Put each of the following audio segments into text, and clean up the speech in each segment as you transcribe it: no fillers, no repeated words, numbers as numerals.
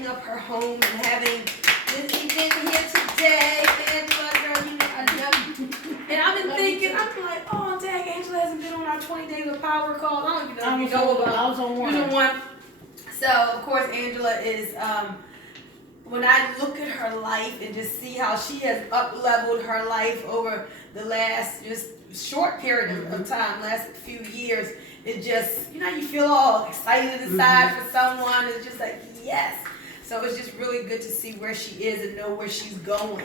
opening up her home and having this event here today. Angela, girl, you know I love you. And I've been thinking, I'm like, oh, dang, Angela hasn't been on our 20 Days of Power call. I don't even know if you know about. I was on one. You know one. So, of course, Angela is, when I look at her life and just see how she has up-leveled her life over the last just short period of time, last few years, it just, you know, you feel all excited inside for someone. It's just like, yes. So it's just really good to see where she is and know where she's going.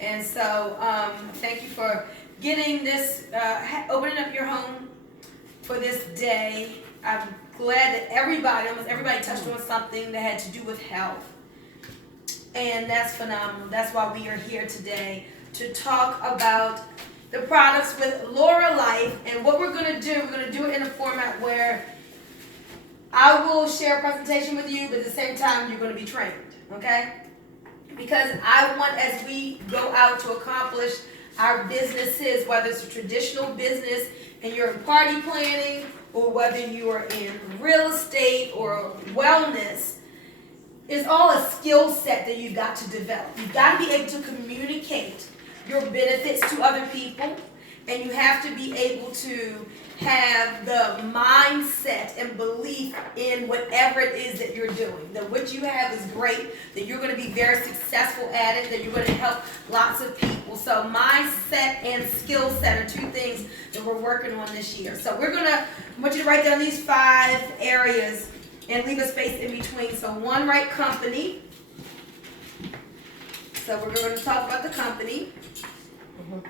And so thank you for getting this, opening up your home for this day. I'm glad that almost everybody touched on something that had to do with health. And that's phenomenal. That's why we are here today to talk about the products with Lurralife. And what we're going to do it in a format where I will share a presentation with you, but at the same time, you're going to be trained, okay? Because I want, as we go out to accomplish our businesses, whether it's a traditional business and you're in party planning, or whether you are in real estate or wellness, it's all a skill set that you've got to develop. You've got to be able to communicate your benefits to other people, and you have to be able to have the mindset and belief in whatever it is that you're doing. That what you have is great, that you're going to be very successful at it, that you're going to help lots of people. So mindset and skill set are two things that we're working on this year. So I want you to write down these 5 areas and leave a space in between. So one, write company. So we're going to talk about the company.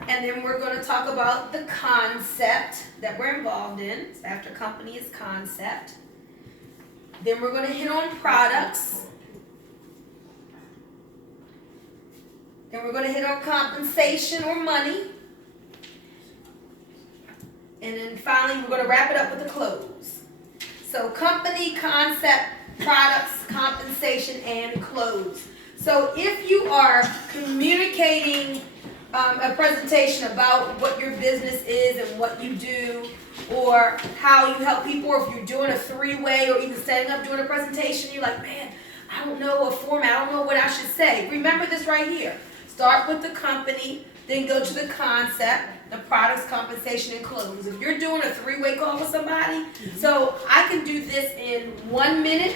And then we're going to talk about the concept that we're involved in. So after company is concept. Then we're going to hit on products. Then we're going to hit on compensation or money. And then finally, we're going to wrap it up with a close. So company, concept, products, compensation, and close. So if you are communicating a presentation about what your business is and what you do, or how you help people, or if you're doing a 3-way or even setting up doing a presentation, you're like, man, I don't know a format, I don't know what I should say. Remember this right here. Start with the company, then go to the concept, the products, compensation, and close. If you're doing a 3-way call with somebody, so I can do this in 1 minute,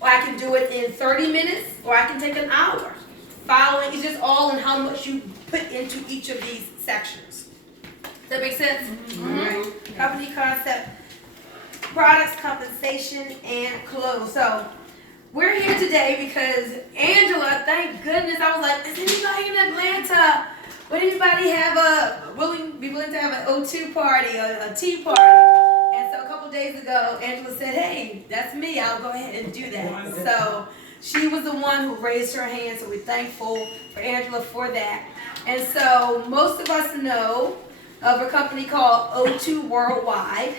or I can do it in 30 minutes, or I can take an hour. Following is just all in how much you put into each of these sections. Does that make sense? All right. Company, concept, products, compensation, and close. So we're here today because Angela, thank goodness, I was like, is anybody in Atlanta? Would anybody be willing to have an O2 party, a tea party? And so a couple days ago, Angela said, hey, that's me. I'll go ahead and do that. So she was the one who raised her hand, so we're thankful for Angela for that. And so most of us know of a company called O2 Worldwide.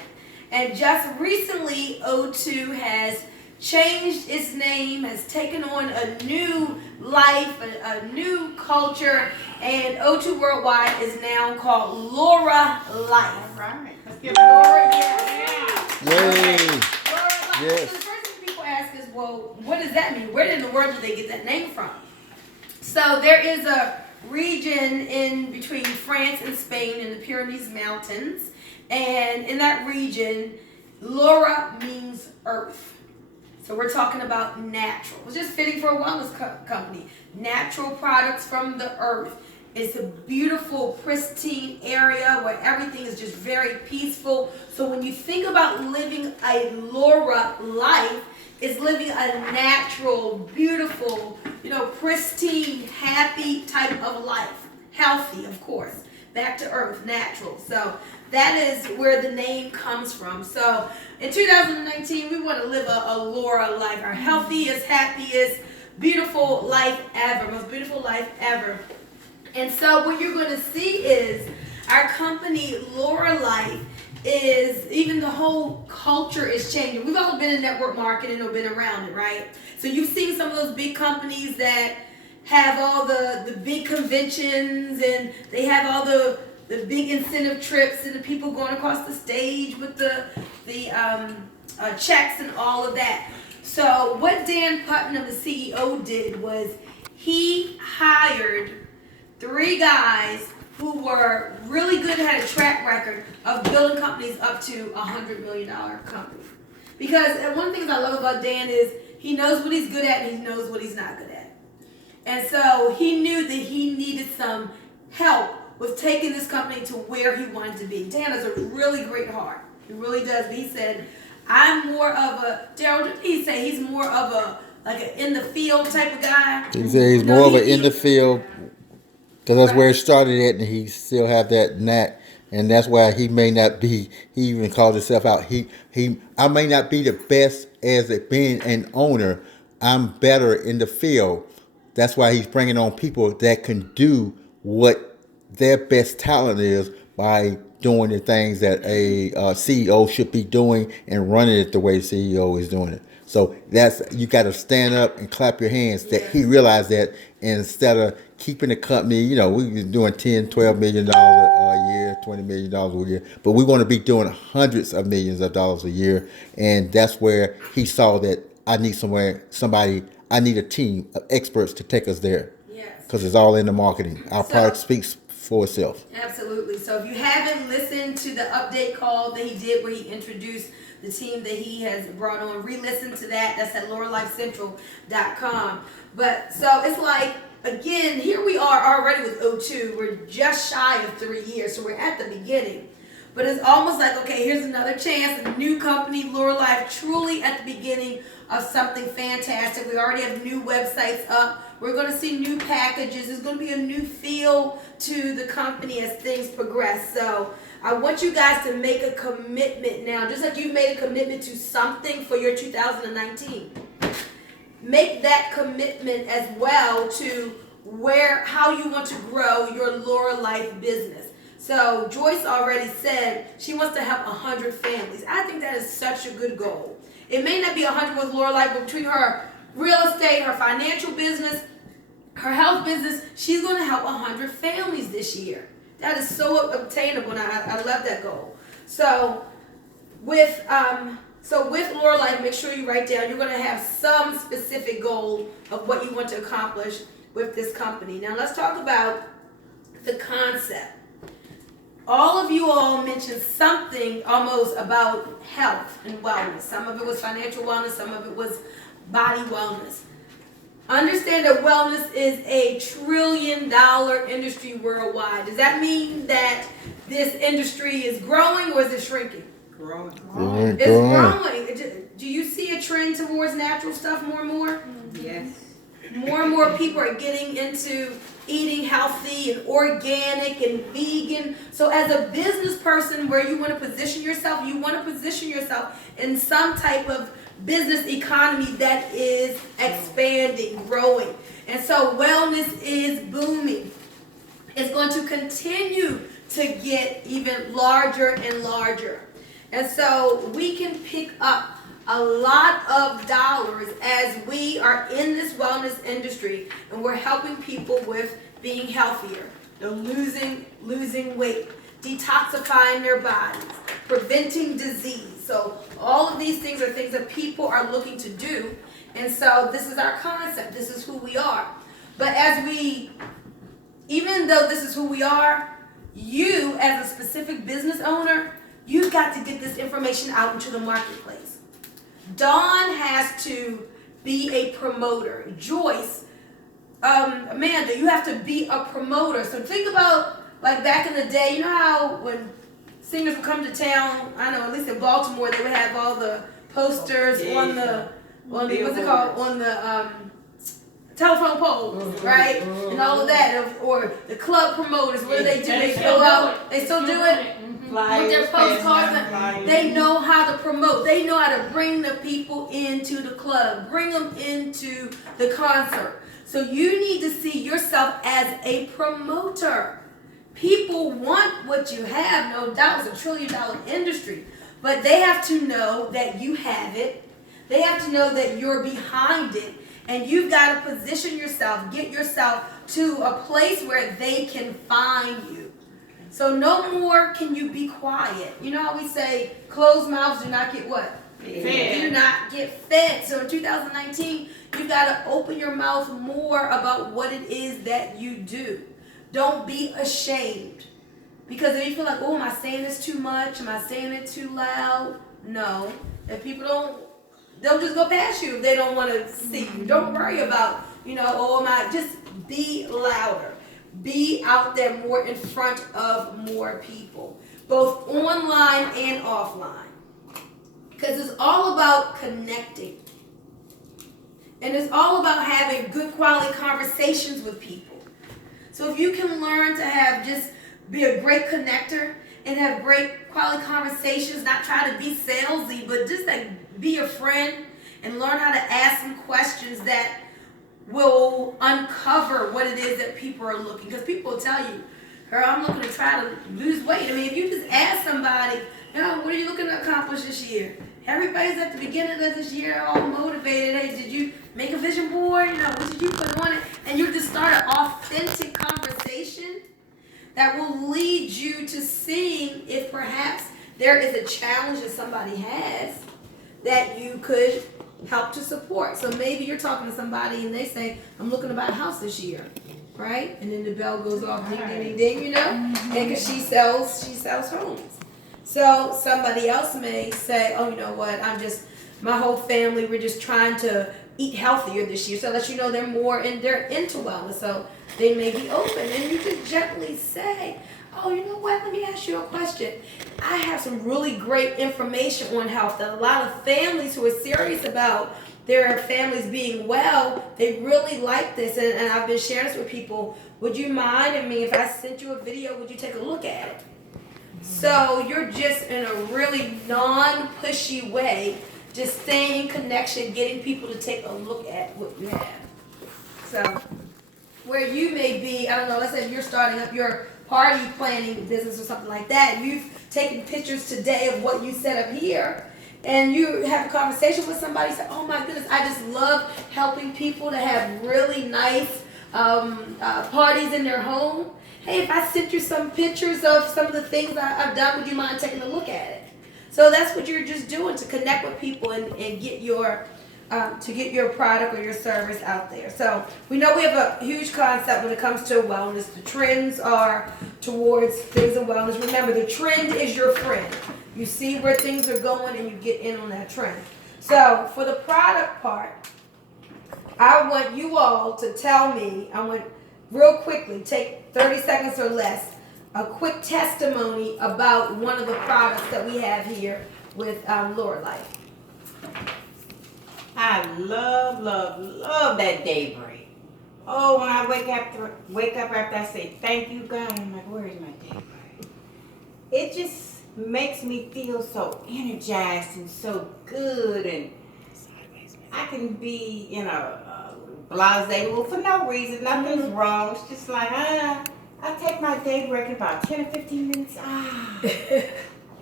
And just recently, O2 has changed its name, has taken on a new life, a new culture, and O2 Worldwide is now called Lurralife. All right. Let's give Laura, yes. Yay. Yes. So the first thing people ask is, well, what does that mean? Where in the world did they get that name from? So there is a region in between France and Spain in the Pyrenees Mountains. And in that region, Lura means earth. So we're talking about natural. It's just fitting for a wellness company. Natural products from the earth. It's a beautiful, pristine area where everything is just very peaceful. So when you think about living a Lura life, it's living a natural, beautiful, pristine, happy type of life. Healthy, of course. Back to earth, natural. So that is where the name comes from. So in 2019, we want to live a Lura life. Our healthiest, happiest, beautiful life ever. Most beautiful life ever. And so what you're going to see is our company, Lurralife, is even the whole culture is changing. We've all been in network marketing or been around it, right? So you've seen some of those big companies that have all the big conventions, and they have all the big incentive trips, and the people going across the stage with the checks and all of that. So what Dan Putnam, the CEO, did was he hired 3 guys who were really good, had a track record of building companies up to $100 million company. Because one thing I love about Dan is he knows what he's good at and he knows what he's not good at. And so he knew that he needed some help with taking this company to where he wanted to be. Dan has a really great heart. He really does. But he said, I'm more of a, Daryl, did he say he's more of a, like an in the field type of guy? He said he's more of an in the field, because that's where it started at, and he still have that knack, and that's why he may not be. He even called himself out. I may not be the best as being an owner. I'm better in the field. That's why he's bringing on people that can do what their best talent is by doing the things that a CEO should be doing and running it the way the CEO is doing it. So that's, you got to stand up and clap your hands that he realized that, instead of keeping the company, we were doing $10-12 million a year, $20 million a year, but we want to be doing hundreds of millions of dollars a year. And that's where he saw that I need a team of experts to take us there. Yes. Because it's all in the marketing. Our product speaks for itself. Absolutely. So if you haven't listened to the update call that he did where he introduced the team that he has brought on, re-listen to that. That's at lurralifecentral.com. But so it's like, again, here we are already with O2. We're just shy of 3 years, so we're at the beginning. But it's almost like, okay, here's another chance. A new company, Lurralife, truly at the beginning of something fantastic. We already have new websites up. We're going to see new packages. There's going to be a new feel to the company as things progress. So I want you guys to make a commitment now, just like you've made a commitment to something for your 2019. Make that commitment as well to how you want to grow your Lurralife business. So Joyce already said she wants to help 100 families. I think that is such a good goal. It may not be 100 with Lurralife, but between her real estate, her financial business, her health business, she's going to help 100 families this year. That is so obtainable, and I love that goal. So with Lurralife, make sure you write down, you're going to have some specific goal of what you want to accomplish with this company. Now let's talk about the concept. All of you all mentioned something almost about health and wellness. Some of it was financial wellness, some of it was body wellness. Understand that wellness is a $1 trillion industry worldwide. Does that mean that this industry is growing or is it shrinking? Growing. It's growing. Do you see a trend towards natural stuff more and more? Yes. More and more people are getting into eating healthy and organic and vegan. So as a business person where you want to position yourself, in some type of business economy that is expanding, growing. And so wellness is booming. It's going to continue to get even larger and larger. And so we can pick up a lot of dollars as we are in this wellness industry and we're helping people with being healthier, losing weight, detoxifying their bodies, preventing disease. So all of these things are things that people are looking to do. And so this is our concept. This is who we are. But even though this is who we are, you as a specific business owner, you've got to get this information out into the marketplace. Dawn has to be a promoter. Joyce, Amanda, you have to be a promoter. So think about, like back in the day, you know how when singers would come to town, I know at least in Baltimore, they would have all the posters on the what's it called, on the telephone poles, right? And all of that, or the club promoters. What do? They fill out. They still do it. With their postcards, they know how to promote. They know how to bring the people into the club, bring them into the concert. So you need to see yourself as a promoter. People want what you have, no doubt. It's a $1 trillion industry. But they have to know that you have it. They have to know that you're behind it. And you've got to position yourself, get yourself to a place where they can find you. So no more can you be quiet. You know how we say closed mouths do not get what? do not get fed. So in 2019, you got to open your mouth more about what it is that you do. Don't be ashamed. Because if you feel like, oh, am I saying this too much? Am I saying it too loud? No. If people don't, they'll just go past you if they don't want to see you. Don't worry about, oh, am I, just be louder. Be out there more in front of more people, both online and offline. Because it's all about connecting. And it's all about having good quality conversations with people. So if you can learn to just be a great connector and have great quality conversations, not try to be salesy, but just be a friend and learn how to ask some questions that will uncover what it is that people are looking. Because people will tell you, girl, I'm looking to try to lose weight. I mean, if you just ask somebody, what are you looking to accomplish this year? Everybody's at the beginning of this year all motivated. Hey, did you make a vision board? What did you put on it? And you just start an authentic conversation that will lead you to seeing if perhaps there is a challenge that somebody has that you could help to support. So maybe you're talking to somebody and they say, I'm looking to buy a house this year, right? And then the bell goes off, ding, ding, ding, ding, and because she sells homes. So somebody else may say, oh, you know what, my whole family, we're just trying to eat healthier this year. So that they're into wellness. So they may be open. And you just gently say, oh, you know what, let me ask you a question. I have some really great information on health that a lot of families who are serious about their families being well, they really like this. And I've been sharing this with people. Would you mind, if I sent you a video, would you take a look at it? So you're just in a really non-pushy way, just staying in connection, getting people to take a look at what you have. So where you may be, I don't know, let's say you're starting up your party planning business or something like that. You've taken pictures today of what you set up here, and you have a conversation with somebody, say, oh my goodness, I just love helping people to have really nice parties in their home. Hey, if I sent you some pictures of some of the things I've done, would you mind taking a look at it? So that's what you're just doing to connect with people and get your product or your service out there. So we know we have a huge concept when it comes to wellness. The trends are towards things of wellness. Remember, the trend is your friend. You see where things are going and you get in on that trend. So for the product part, I want you all to tell me, real quickly, take 30 seconds or less, a quick testimony about one of the products that we have here with Lurralife. I love that daybreak. Oh, when I wake up after I say thank you, God, I'm like, where is my daybreak? It just makes me feel so energized and so good, and I can be, blasé, for no reason, nothing's wrong. It's just like, I take my daybreak in about 10 or 15 minutes.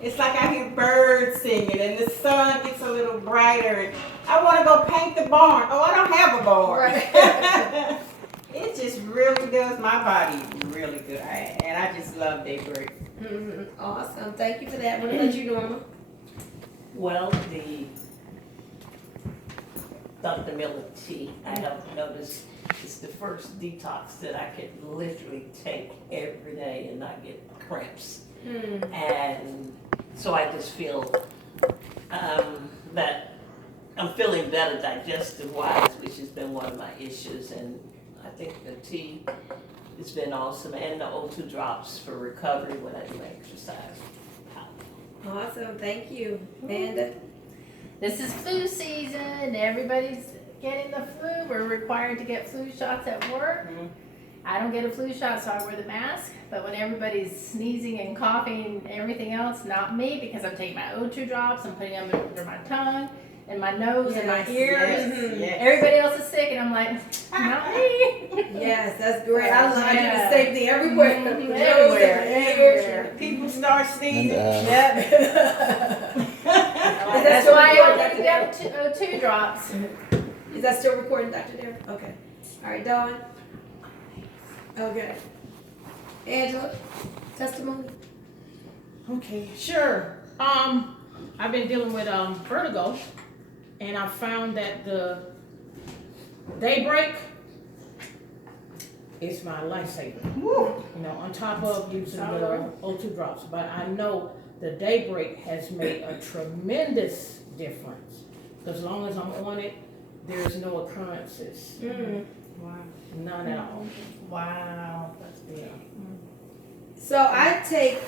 It's like I hear birds singing and the sun gets a little brighter. And I want to go paint the barn. Oh, I don't have a barn. Right. It just really does my body really good. And I just love daybreak. Mm-hmm. Awesome. Thank you for that. What about you, Norma? Well, the Dr. Miller tea, I have noticed, it's the first detox that I could literally take every day and not get cramps. And so I just feel that I'm feeling better digestive-wise, which has been one of my issues. And I think the tea has been awesome, and the O2 drops for recovery when I do exercise. Awesome. Thank you. Amanda? This is flu season. Everybody's getting the flu. We're required to get flu shots at work. I don't get a flu shot, so I wear the mask. But when everybody's sneezing and coughing and everything else, not me, because I'm taking my O2 drops, I'm putting them under my tongue and my nose and my ears. Yes. Everybody else is sick, and I'm like, not me. Yes, that's great. I do the same thing everywhere. Everywhere. People start sneezing. That's why I only got O2 drops. Is that still recording, Dr. Dare? Okay. All right, Dawn. Okay. Angela, testimony? Okay, sure. I've been dealing with vertigo, and I found that the Daybreak is my lifesaver. Woo. You know, on top of using All the right. O2 drops, but I know the Daybreak has made a tremendous difference. As long as I'm on it, there's no occurrences, Wow. none at all. Wow. Yeah. So I take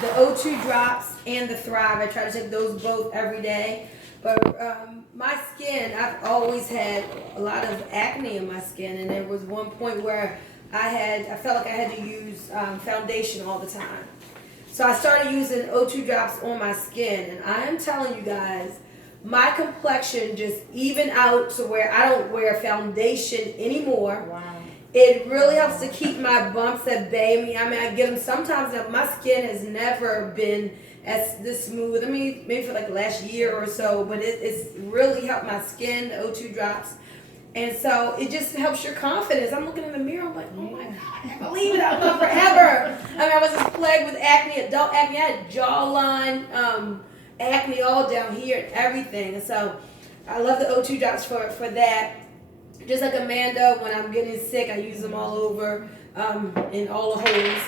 the O2 drops and the Thrive. I try to take those both every day. But my skin, I've always had a lot of acne in my skin, and there was one point where I felt like I had to use foundation all the time. So I started using O2 drops on my skin, and I am telling you guys, my complexion just even out to where I don't wear foundation anymore. Wow. It really helps to keep my bumps at bay. I mean, I get them sometimes. My skin has never been as this smooth. I mean, maybe for like the last year or so, but it's really helped my skin, the O2 drops. And so it just helps your confidence. I'm looking in the mirror, I'm like, oh my God, I can't believe it. I've gone forever. I mean, I was just plagued with acne, adult acne. I had jawline, acne all down here and everything. And so I love the O2 drops for that. Just like Amanda, when I'm getting sick, I use them all over, in all the holes.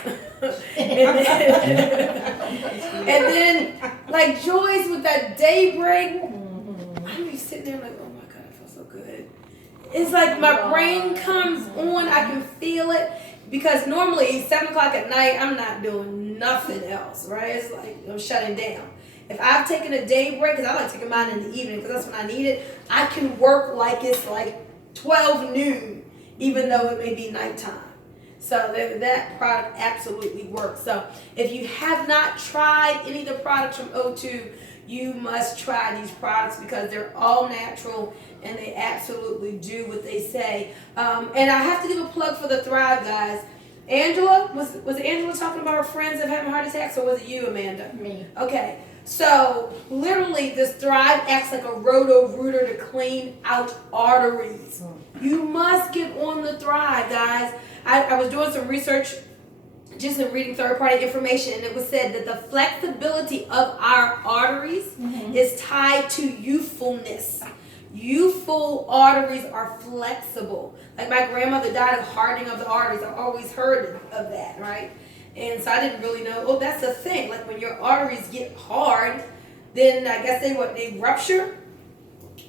and then, like Joyce with that Daybreak, I'm be sitting there like, oh my God, I feel so good. It's like my brain comes on, I can feel it. Because normally, 7 o'clock at night, I'm not doing nothing else, right? It's like I'm shutting down. If I've taken a day break, because I like taking mine in the evening, because that's when I need it, I can work like it's like 12 noon, even though it may be nighttime. So that product absolutely works. So if you have not tried any of the products from O2, you must try these products because they're all natural and they absolutely do what they say. And I have to give a plug for the Thrive guys. Angela, was it Angela talking about her friends of having heart attacks, or was it you, Amanda? Me. Okay. So literally this Thrive acts like a roto-rooter to clean out arteries. You must get on the Thrive, guys. I was doing some research, just in reading third-party information, and it was said that the flexibility of our arteries is tied to youthfulness. Youthful arteries are flexible. Like my grandmother died of hardening of the arteries. I've always heard of that, right? And so I didn't really know, oh, that's a thing. Like when your arteries get hard, then I guess they rupture.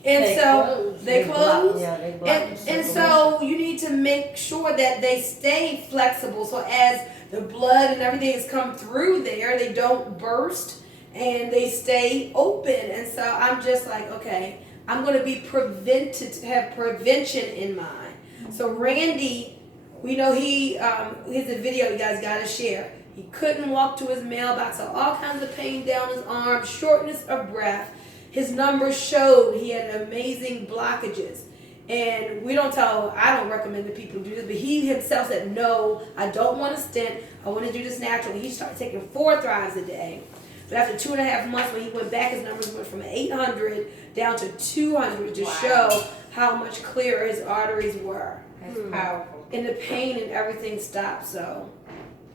And they close. Yeah, they block the And circulation. so you need to make sure that they stay flexible. So as the blood and everything has come through there, they don't burst and they stay open. And so I'm just like, okay, I'm going to be have prevention in mind. So Randy, we know here's a video you guys got to share. He couldn't walk to his mailbox, so all kinds of pain down his arm, shortness of breath. His numbers showed he had amazing blockages. And I don't recommend that people do this, but he himself said, no, I don't want a stent. I want to do this naturally. He started taking 4 Thrives a day. But after 2.5 months, when he went back, his numbers went from 800 down to 200 to show how much clearer his arteries were. That's powerful. And the pain and everything stopped, so.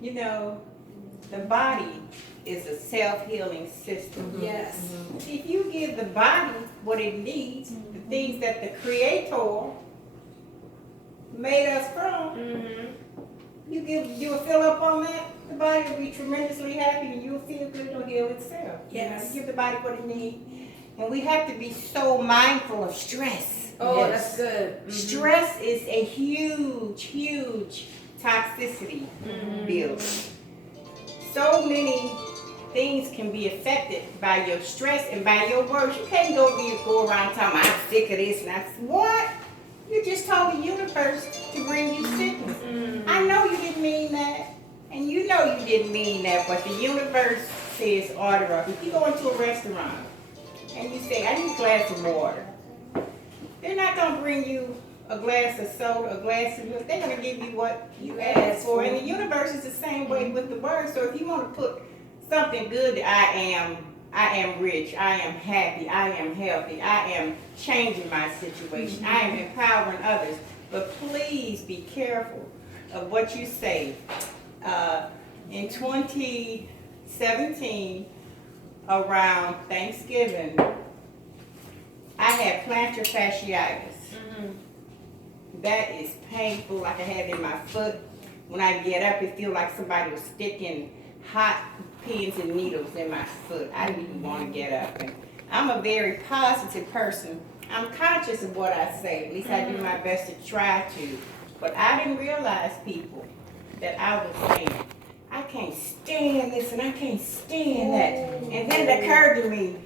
You know, the body is a self-healing system. Yes. If you give the body what it needs, the things that the Creator made us from, you will fill up on that, the body will be tremendously happy and you'll feel good, it'll heal itself. Yes. You give the body what it needs. And we have to be so mindful of stress. Oh, Yes. that's good. Stress is a huge, huge toxicity builder. So many things can be affected by your stress and by your words. You can't go around talking, I'm sick of this and that's what? You just told the universe to bring you sickness. I know you didn't mean that. And you know you didn't mean that, but the universe says order up. If you go into a restaurant and you say, I need a glass of water, they're not going to bring you a glass of soda, a glass of milk. They're going to give you what you asked for. And the universe is the same way with the word. So if you want to put something good, I am rich, I am happy, I am healthy, I am changing my situation, I am empowering others. But please be careful of what you say. In 2017, around Thanksgiving, I had plantar fasciitis. That is painful, like I had in my foot. When I get up, it feels like somebody was sticking hot pins and needles in my foot. I didn't even want to get up. And I'm a very positive person. I'm conscious of what I say. At least I do my best to try to. But I didn't realize, people, that I was saying, I can't stand this and I can't stand that. And then it occurred to me,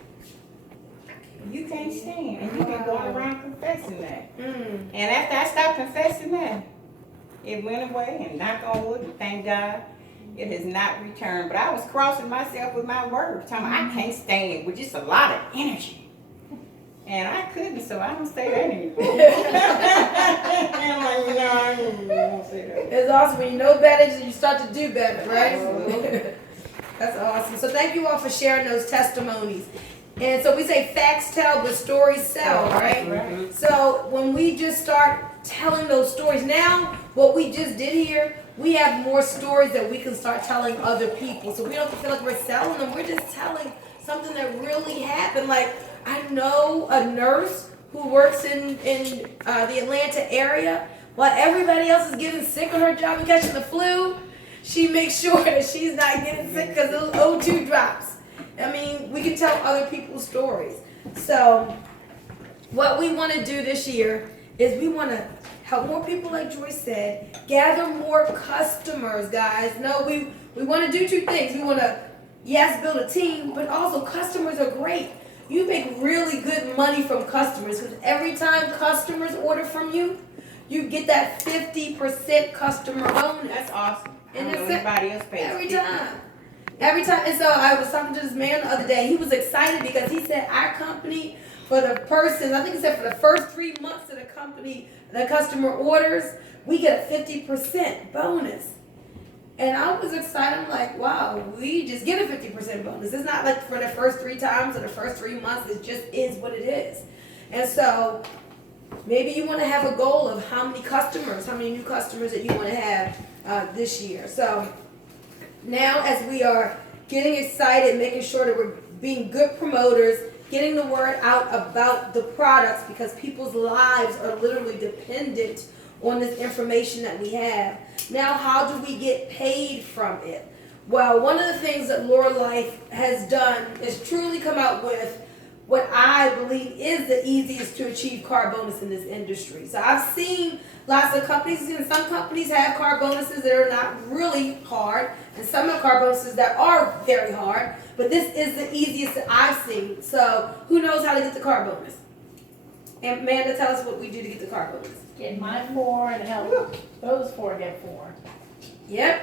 you can't stand, and you can go around confessing that. And after I stopped confessing that, it went away, and knock on wood, and thank God, it has not returned. But I was crossing myself with my words, telling me I can't stand with just a lot of energy. And I couldn't, so I don't say that anymore. I'm like, no, I won't say that. It's awesome when you know better, you start to do better, right? That's awesome. So thank you all for sharing those testimonies. And so we say facts tell, but stories sell, right? So when we just start telling those stories, now what we just did here, we have more stories that we can start telling other people. So we don't feel like we're selling them, we're just telling something that really happened. Like, I know a nurse who works in the Atlanta area. While everybody else is getting sick on her job and catching the flu, she makes sure that she's not getting sick because those O2 drops. I mean, we can tell other people's stories. So what we want to do this year is we want to help more people, like Joyce said, gather more customers, guys. No, we want to do two things. We want to, yes, build a team, but also customers are great. You make really good money from customers because every time customers order from you, you get that 50% customer bonus. That's awesome. And I don't know that's anybody else pays every 50. time. Every time. And so I was talking to this man the other day. He was excited because he said our company, for the person, I think he said for the first 3 months of the company, the customer orders, we get a 50% bonus. And I was excited. I'm like, wow, we just get a 50% bonus. It's not like for the first 3 times or the first 3 months. It just is what it is. And so maybe you want to have a goal of how many new customers that you want to have this year. So now as we are getting excited, making sure that we're being good promoters, getting the word out about the products because people's lives are literally dependent on this information that we have. Now, how do we get paid from it? Well, one of the things that Lurralife has done is truly come out with what I believe is the easiest to achieve car bonus in this industry. So I've seen lots of companies, and some companies have car bonuses that are not really hard, and some have car bonuses that are very hard, but this is the easiest that I've seen. So who knows how to get the car bonus? And Amanda, tell us what we do to get the car bonus. Get mine 4 and help those 4 get 4. Yep,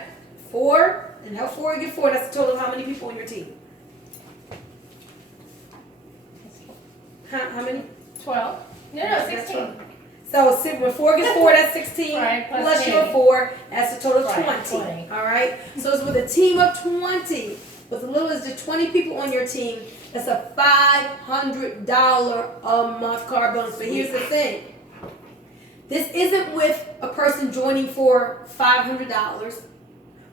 4, and help 4 get 4. That's a total of how many people on your team? How many? 12. No, 16. So when 4 gets 4, that's 16. Right, plus plus your 10. 4, that's a total of Right, 20. 20. All right. So it's with a team of 20, with as little as the 20 people on your team. That's a $500 a month car bonus. But here's the thing: this isn't with a person joining for $500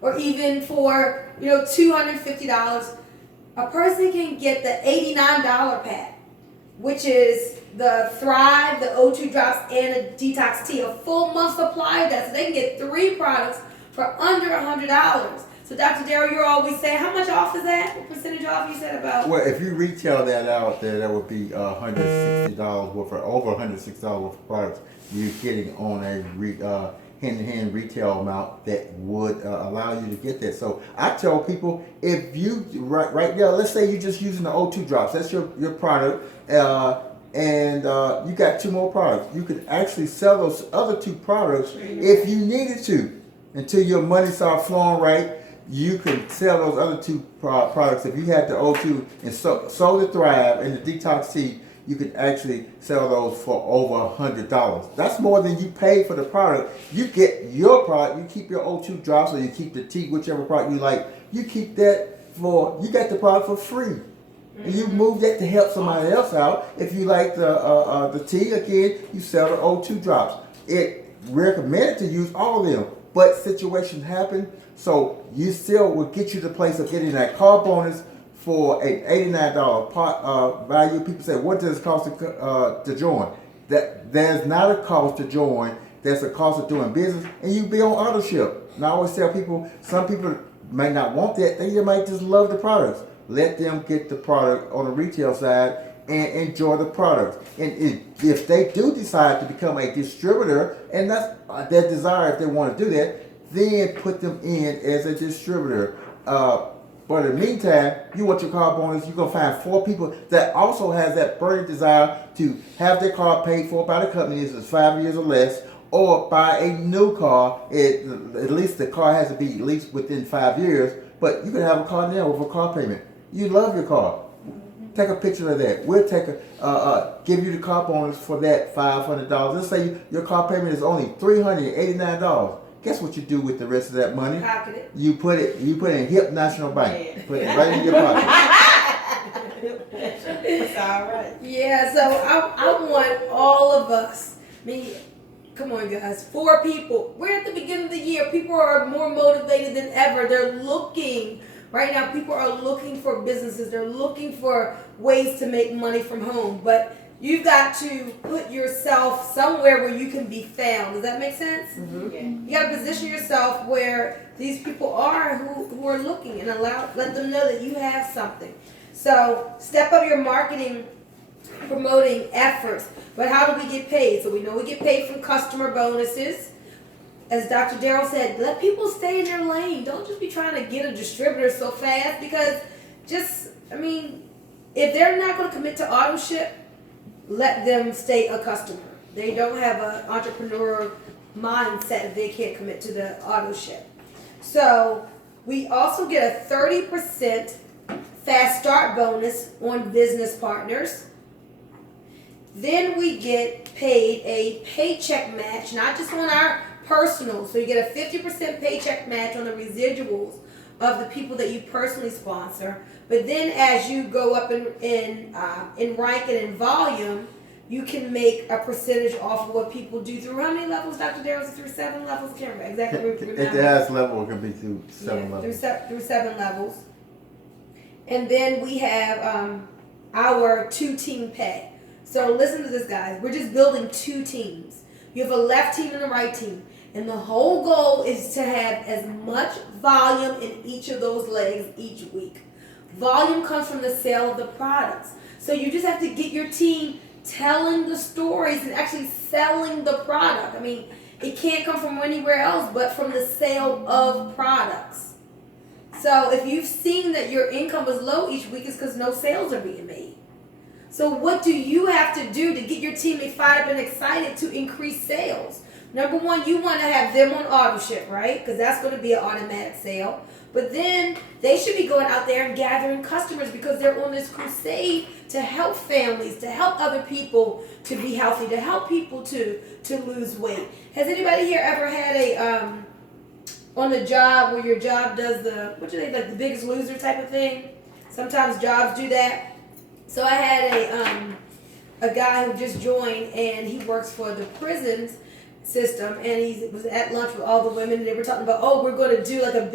or even for $250. A person can get the $89 pack, which is the Thrive, the O2 drops, and a Detox Tea, a full month supply of that. So they can get 3 products for under $100. So Dr. Darryl, you're always saying, how much off is that? What percentage off you said about? Well, if you retail that out there, that would be $160 worth, or over $160 worth of products you're getting on a hand-to-hand retail amount that would allow you to get that. So I tell people, if you right now, let's say you're just using the O2 drops, that's your product, and you got 2 more products. You could actually sell those other 2 products if you needed to, until your money starts flowing right. You can sell those other 2 products. If you had the O2 and sold the Thrive and the Detox Tea, you could actually sell those for over $100. That's more than you paid for the product. You get your product, you keep your O2 drops, or you keep the tea, whichever product you like. You keep that you got the product for free. And you move that to help somebody else out. If you like the tea, again, you sell the O2 drops. It recommended to use all of them, but situations happen, so you still will get you to the place of getting that car bonus for an $89 value. People say, what does it cost to join? That there's not a cost to join. There's a cost of doing business, and you be on auto ship. And I always tell people, some people may not want that. They might just love the products. Let them get the product on the retail side and enjoy the product. And if they do decide to become a distributor, and that's their desire if they want to do that, then put them in as a distributor. But in the meantime, you want your car bonus, you're going to find 4 people that also has that burning desire to have their car paid for by the company, if it's 5 years or less, or buy a new car. At least the car has to be at least within 5 years, but you can have a car now with a car payment. You love your car. Take a picture of that. We'll give you the car bonus for that $500. Let's say your car payment is only $389. Guess what you do with the rest of that money? Pocket it. You put it in Hip National Bank. Put it right in your pocket. It's all right. Yeah, so I want all of us. I mean, come on, guys. 4 people. We're at the beginning of the year. People are more motivated than ever. They're looking. Right now, people are looking for businesses. They're looking for ways to make money from home. But you've got to put yourself somewhere where you can be found. Does that make sense? Mm-hmm. Yeah. You got to position yourself where these people are who are looking, and let them know that you have something. So step up your marketing, promoting efforts. But how do we get paid? So we know we get paid from customer bonuses. As Dr. Darrell said, let people stay in their lane. Don't just be trying to get a distributor so fast, because if they're not going to commit to auto ship, let them stay a customer. They don't have an entrepreneur mindset if they can't commit to the auto ship. So we also get a 30% fast start bonus on business partners. Then we get paid a paycheck match, not just on our personal. So you get a 50% paycheck match on the residuals of the people that you personally sponsor. But then as you go up in rank and in volume, you can make a percentage off of what people do through how many levels, Dr. Darrell? Is it through 7 levels? I can't remember exactly. At the highest level, it can be through 7 levels. Through 7 levels. And then we have our 2-team pay. So listen to this, guys. We're just building 2 teams. You have a left team and a right team. And the whole goal is to have as much volume in each of those legs each week. Volume comes from the sale of the products. So you just have to get your team telling the stories and actually selling the product. I mean, it can't come from anywhere else but from the sale of products. So if you've seen that your income is low each week, it's because no sales are being made. So what do you have to do to get your teammate fired up and excited to increase sales? Number one, you want to have them on auto ship, right? Because that's going to be an automatic sale. But then they should be going out there and gathering customers, because they're on this crusade to help families, to help other people to be healthy, to help people to lose weight. Has anybody here ever had a on the job where your job does the Biggest Loser type of thing? Sometimes jobs do that. So I had a guy who just joined, and he works for the prisons system, and he was at lunch with all the women, and they were talking about, we're going to do like a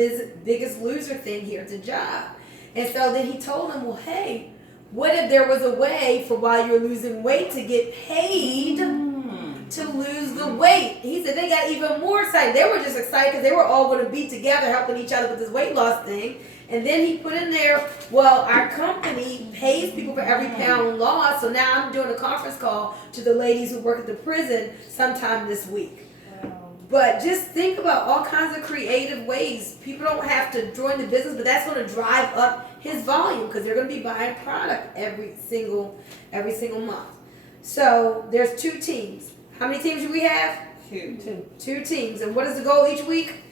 Biggest Loser thing here at the job. And so then he told them, well, hey, what if there was a way for while you're losing weight to get paid to lose the weight? He said they got even more excited. They were just excited because they were all going to be together helping each other with this weight loss thing. And then he put in there, well, our company pays people for every pound lost, so now I'm doing a conference call to the ladies who work at the prison sometime this week. Wow. But just think about all kinds of creative ways. People don't have to join the business, but that's going to drive up his volume, because they're going to be buying product every single month. So there's 2 teams. How many teams do we have? 2. 2 teams. And what is the goal each week?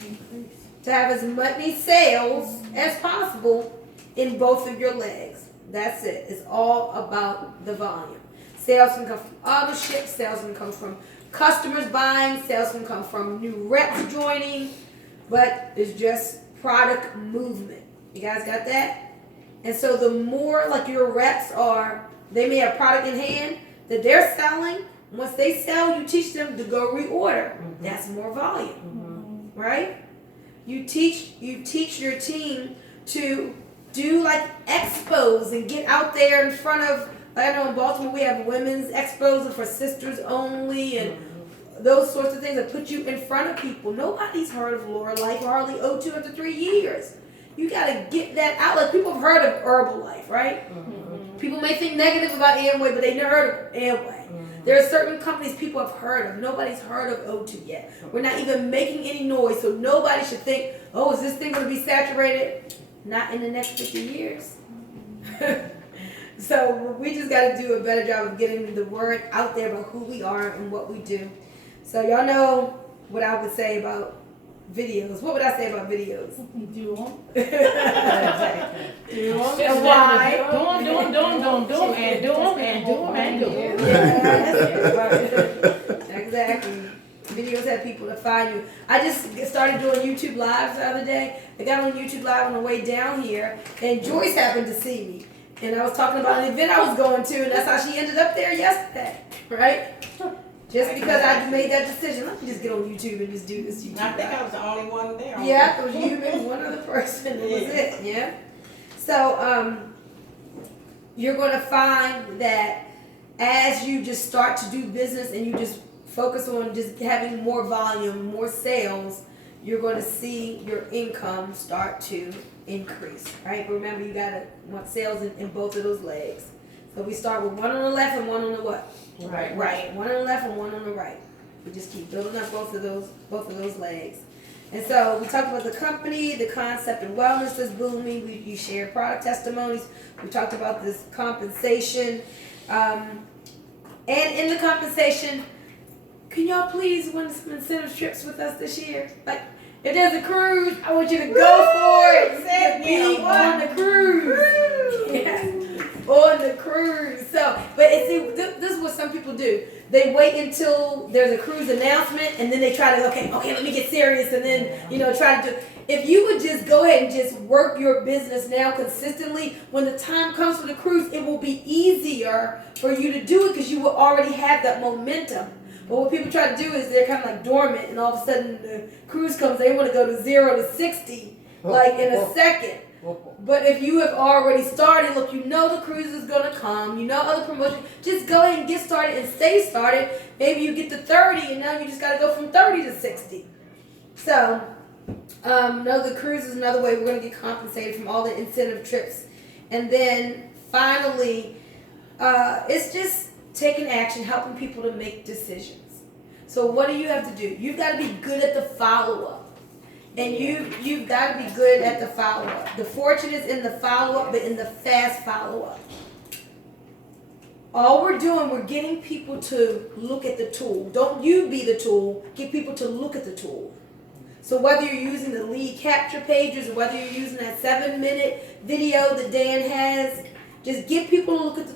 Increase. To have as many sales as possible in both of your legs. That's it. It's all about the volume. Sales can come from auto ship. Sales can come from customers buying. Sales can come from new reps joining. But it's just product movement. You guys got that? And so the more like your reps are, they may have product in hand that they're selling. Once they sell, you teach them to go reorder. Mm-hmm. That's more volume, right? You teach your team to do like expos and get out there in front of, like I know in Baltimore we have women's expos for sisters only and those sorts of things that put you in front of people. Nobody's heard of Lurralife or hardly O2 after 3 years. You gotta get that out. Like people have heard of Herbalife, right? Mm-hmm. People may think negative about Amway, but they never heard of Amway. There are certain companies people have heard of. Nobody's heard of O2 yet. We're not even making any noise, so nobody should think, oh, is this thing gonna be saturated? Not in the next 50 years. So we just gotta do a better job of getting the word out there about who we are and what we do. So y'all know what I would say about videos. What would I say about videos? Do them. Exactly. Do them. And why? Do them, and do them, and do them, and do them. Yes. Exactly. Videos have people to find you. I just started doing YouTube lives the other day. I got on YouTube live on the way down here, and Joyce happened to see me. And I was talking about an event I was going to, and that's how she ended up there yesterday, right? Just because I made that decision, let me just get on YouTube and just do this YouTube. I think live. I was the only one there. Yeah, it was you and one other person. That was it. Yeah. So you're going to find that as you just start to do business and you just focus on just having more volume, more sales, you're going to see your income start to increase. Right? But remember, you got to want sales in both of those legs. So we start with one on the left and one on the what? Right. Right. One on the left and one on the right. We just keep building up both of those legs. And so we talked about the company, the concept of wellness is booming. You share product testimonies. We talked about this compensation. And in the compensation, can y'all please win some incentive trips with us this year? Like, if there's a cruise, I want you to go for it. Be on the cruise. Yeah. On the cruise. So, but see, this is what some people do. They wait until there's a cruise announcement, and then they try to, okay, let me get serious, and then, try to do. If you would just go ahead and just work your business now consistently, when the time comes for the cruise, it will be easier for you to do it because you will already have that momentum. But what people try to do is they're kind of like dormant, and all of a sudden the cruise comes, they want to go to 0 to 60, like in a second. But if you have already started, look, you know the cruise is going to come, you know other promotions, just go ahead and get started and stay started. Maybe you get to 30 and now you just got to go from 30 to 60. So, no, the cruise is another way we're going to get compensated from all the incentive trips. And then finally, it's just taking action, helping people to make decisions. So what do you have to do? You've got to be good at the follow-up. And you've got to be good at the follow-up. The fortune is in the follow-up, but in the fast follow-up. All we're doing, we're getting people to look at the tool. Don't you be the tool. Get people to look at the tool. So whether you're using the lead capture pages or whether you're using that 7-minute video that Dan has, just get people to look at the